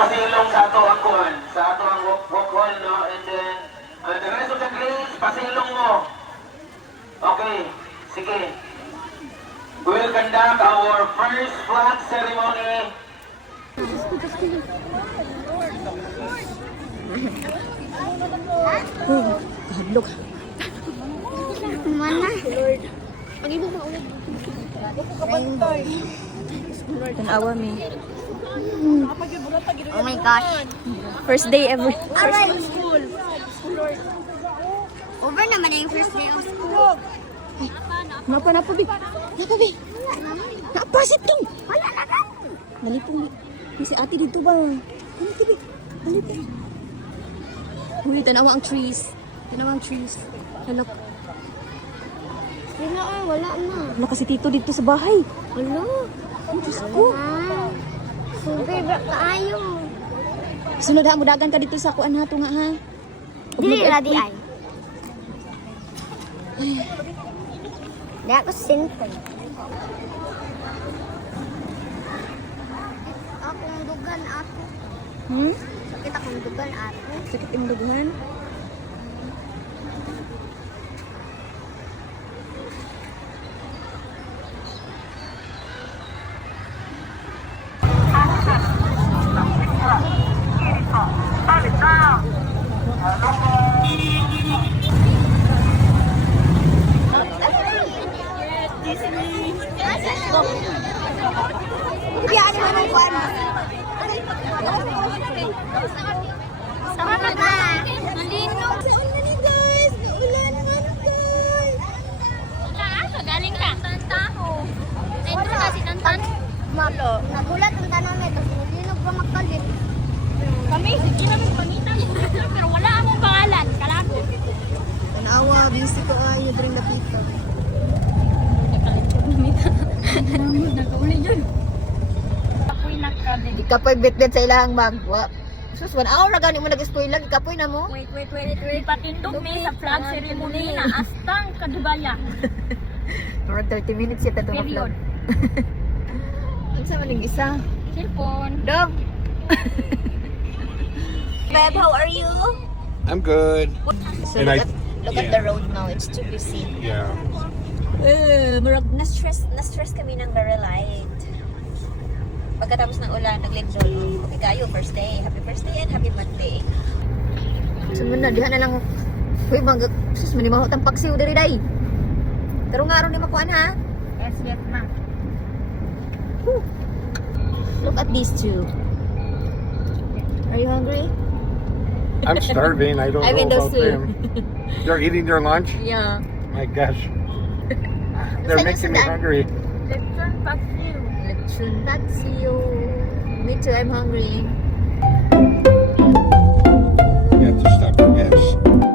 pasilong sa ato ang kuhan, sa ato ang walk hall, no? And then, the rest of the grades, pasilong mo. Okay, sige. We will conduct our first flag ceremony. Hadlok. Mana? Pag-ibo ba ulit? Tanawa mi. Oh my gosh. First day ever. Aray! Over naman na yung first day of school. Napa, Bi. Napasit tong. Wala na lang. Nalipong. May si ate dito ba? Ano Bi? Nalipong. Uy, tanawa ang trees. Hello. Wala wala na. Wala kasi tito dito sa bahay. Wala. Ang Diyos ko. Ah, super ba kaayo. Sunod ha, mudagan ka dito sa kuan ha, tunga ha. Dili ra di ay. Di ako simple. Akong dugan ako. Sakit akong dugan ako. Sakit yung duguhan. Biyaan mo ng kwan. Salamat na. Malinom. Guys, ulan nga na guys. Galing ka? Tantaho. Nandun na si Tantan. Malo. Nagulat ang tanong nito. Sino pa magkalit? Kami, sige namin pangitan. Pero wala among pangalan. Kalako. Tanawa, busy ko ayo during the peak. Nag-uli yun. Ako'y nakadedi. Ikapoy bit-bit sa ilang magwa. Sus, 1 hour na gani mo nag-spoil lang. Ikapoy na mo. Wait. Patindog mi sa flag ceremony na astang kadugaya. Around 30 minutes yata ito Period. Ang sa maning isa. Cellphone. Dog. Beb, how are you? I'm good. So And look at the road now. It's too busy. Yeah. Murag na-stress kami ng very light. Pagkatapos ng ulan, nag-lecture. Okay kayo, first day. Happy first day and happy Monday. Sumunod na, diha na lang. Uy, sus, manimahot ang paksiw diri day. Pero nga ron di makuan ha. SBF na. Look at these two. Are you hungry? I'm starving. I don't I mean know those about two. them. They're eating their lunch? Yeah. My gosh. They're Saan yung making me sundan? hungry. Lechon paksiw. Lechon paksiw. Me too, I'm hungry. Yeah, just stop for gas.